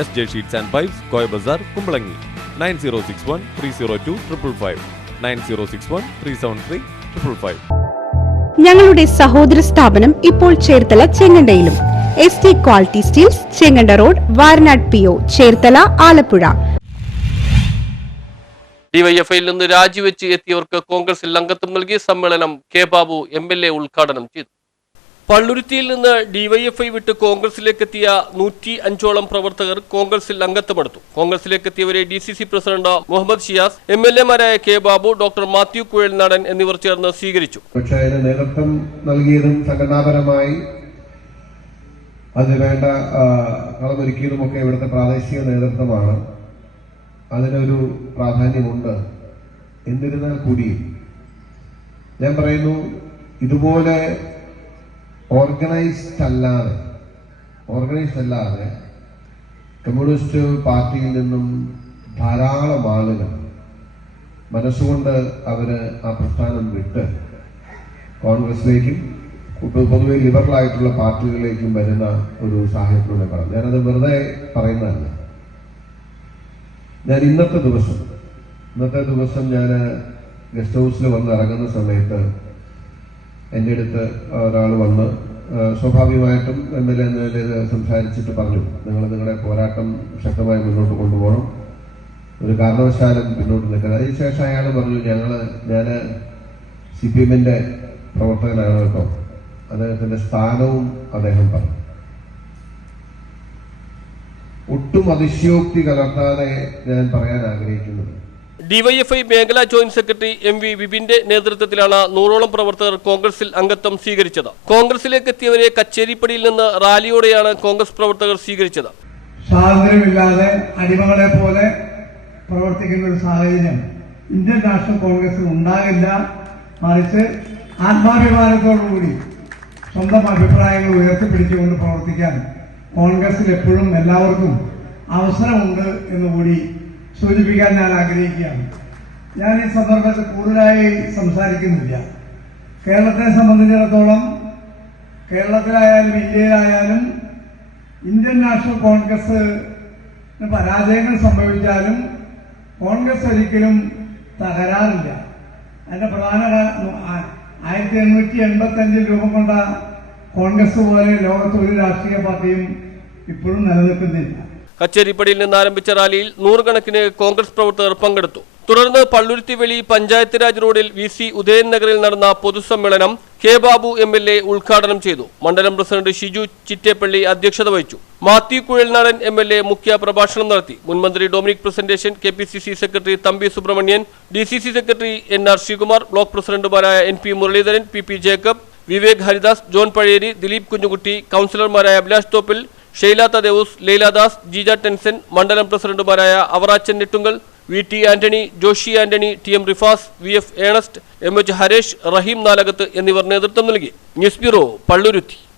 S J sheets and pipes Koya Bazar Kumbalangi nine zero six one three zero two triple five nine zero six one three seven three triple five ഞങ്ങളുടെ സഹോദര സ്ഥാപനം ഇപ്പോൾ Cherthala ചെങ്ങണ്ടയിലും S T quality steels Chenganda road Wayanad P O Cherthala Alappuzha ഡിവൈഎഫ്ഐയിൽ നിന്ന് രാജിവെച്ച് എത്തിയവർക്ക് കോൺഗ്രസിൽ അംഗത്വം നൽകി സമ്മേളനം K Babu M L A ഉദ്ഘാടനം ചെയ്തു പള്ളുരുത്തിയിൽ നിന്ന് ഡിവൈഎഫ്ഐ വിട്ട് കോൺഗ്രസിലേക്കെത്തിയ നൂറ്റി അഞ്ചോളം പ്രവർത്തകർ കോൺഗ്രസിൽ അംഗത്വമെടുത്തു കോൺഗ്രസിലേക്കെത്തിയവരെ D C C president Muhammad Shiyas M L എമാരായ K Babu doctor Mathew Kuzhalnadan എന്നിവർ ചേർന്ന് സ്വീകരിച്ചു പക്ഷേ അതിന് നേതൃത്വം നൽകിയതും സംഘടനാപരമായി അതിന് വേണ്ട കളമൊരുക്കിയതുമൊക്കെ ഇവിടുത്തെ പ്രാദേശിക നേതൃത്വമാണ് അതിനൊരു പ്രാധാന്യമുണ്ട് എന്നിരുന്നാൽ കൂടിയും ഞാൻ പറയുന്നു ഇതുപോലെ ഓർഗനൈസ്ഡ് അല്ലാതെ ഓർഗനൈസ്ഡ് അല്ലാതെ കമ്മ്യൂണിസ്റ്റ് പാർട്ടിയിൽ നിന്നും ധാരാളം ആളുകൾ മനസ്സുകൊണ്ട് അവര് ആ പ്രസ്ഥാനം വിട്ട് കോൺഗ്രസിലേക്കും പൊതുവെ ലിബറൽ ആയിട്ടുള്ള പാർട്ടികളിലേക്കും വരുന്ന ഒരു സാഹചര്യത്തിലൂടെ പറഞ്ഞു ഞാനത് വെറുതെ പറയുന്നതല്ല ഞാൻ ഇന്നത്തെ ദിവസം ഇന്നത്തെ ദിവസം ഞാൻ ഗസ്റ്റ് ഹൗസിൽ വന്ന് ഇറങ്ങുന്ന സമയത്ത് എൻ്റെ അടുത്ത് ഒരാൾ വന്ന് സ്വാഭാവികമായിട്ടും എം എൽ എ എന്നതിൽ സംസാരിച്ചിട്ട് പറഞ്ഞു നിങ്ങൾ നിങ്ങളുടെ പോരാട്ടം ശക്തമായി മുന്നോട്ട് കൊണ്ടുപോകണം ഒരു കാരണവശാലും പിന്നോട്ട് നിൽക്കുന്നത് അതിനുശേഷം അയാൾ പറഞ്ഞു ഞങ്ങൾ ഞാൻ സി പി എമ്മിൻ്റെ പ്രവർത്തകനാണ് കേട്ടോ അദ്ദേഹത്തിൻ്റെ സ്ഥാനവും അദ്ദേഹം പറഞ്ഞു ഒട്ടും അതിശയോക്തി കലർത്താതെ ഞാൻ പറയാൻ ആഗ്രഹിക്കുന്നുണ്ട് ഡിവൈഎഫ്ഐ മേഖലാ ജോയിന്റ് സെക്രട്ടറി എം വി വിപിന്റെ നേതൃത്വത്തിലാണ് നൂറോളം പ്രവർത്തകർ കോൺഗ്രസിൽ അംഗത്വം സ്വീകരിച്ചത് കോൺഗ്രസിലേക്ക് എത്തിയവരെ കച്ചേരിപ്പടിയിൽ നിന്ന് റാലിയോടെയാണ് കോൺഗ്രസ് പ്രവർത്തകർ സ്വീകരിച്ചത് സ്വാതന്ത്ര്യമില്ലാതെ അടിമകളെ പോലെ പ്രവർത്തിക്കുന്ന ഒരു സാഹചര്യം ഇന്ത്യൻ നാഷണൽ കോൺഗ്രസിൽ ഉണ്ടാകില്ല മറിച്ച് ആത്മാഭിമാനത്തോടുകൂടി സ്വന്തം അഭിപ്രായങ്ങൾ ഉയർത്തിപ്പിടിച്ചുകൊണ്ട് പ്രവർത്തിക്കാൻ കോൺഗ്രസിൽ എപ്പോഴും എല്ലാവർക്കും അവസരമുണ്ട് എന്നുകൂടി സൂചിപ്പിക്കാൻ ഞാൻ ആഗ്രഹിക്കുകയാണ് ഞാൻ ഈ സന്ദർഭത്തിൽ കൂടുതലായി സംസാരിക്കുന്നില്ല കേരളത്തെ സംബന്ധിച്ചിടത്തോളം കേരളത്തിലായാലും ഇന്ത്യയിലായാലും ഇന്ത്യൻ നാഷണൽ കോൺഗ്രസ് പരാജയങ്ങൾ സംഭവിച്ചാലും കോൺഗ്രസ് ഒരിക്കലും തകരാറില്ല അതിന്റെ പ്രധാന ആയിരത്തി എണ്ണൂറ്റി എൺപത്തി അഞ്ചിൽ രൂപം കൊണ്ട കോൺഗ്രസ് പോലെ ലോകത്ത് ഒരു രാഷ്ട്രീയ പാർട്ടിയും ഇപ്പോഴും നിലനിൽക്കുന്നില്ല കച്ചേരിപ്പടിയിൽ നിന്ന് ആരംഭിച്ച റാലിയിൽ നൂറുകണക്കിന് കോൺഗ്രസ് പ്രവർത്തകർ പങ്കെടുത്തു തുടർന്ന് പള്ളുരുത്തിവെളി പഞ്ചായത്ത് രാജ് റോഡിൽ വി സി ഉദയൻ നഗറിൽ നടന്ന പൊതുസമ്മേളനം K Babu M L A ഉദ്ഘാടനം ചെയ്തു മണ്ഡലം പ്രസിഡന്റ് ഷിജു ചിറ്റേപ്പള്ളി അധ്യക്ഷത വഹിച്ചു Mathew Kuzhalnadan M L A മുഖ്യ പ്രഭാഷണം നടത്തി മുൻമന്ത്രി Dominic Presentation K P C C secretary Thampi Subramanian D C C secretary N R Sreekumar block പ്രസിഡന്റുമാരായ N P Muraleedharan P P Jacob Vivek Haridas John Pazhayeri Dileep Kunjukutty കൌൺസിലർമാരായ Abhilash Thoppil Sheila Thadevus Leeladas Jija Tenson മണ്ഡലം പ്രസിഡന്റുമാരായ Avarachan Nettunkal V T Antony Joshy Antony T M Rifas V F Ernest M H Haresh Rahim Nalakath എന്നിവർ നേതൃത്വം നൽകി news bureau Palluruthy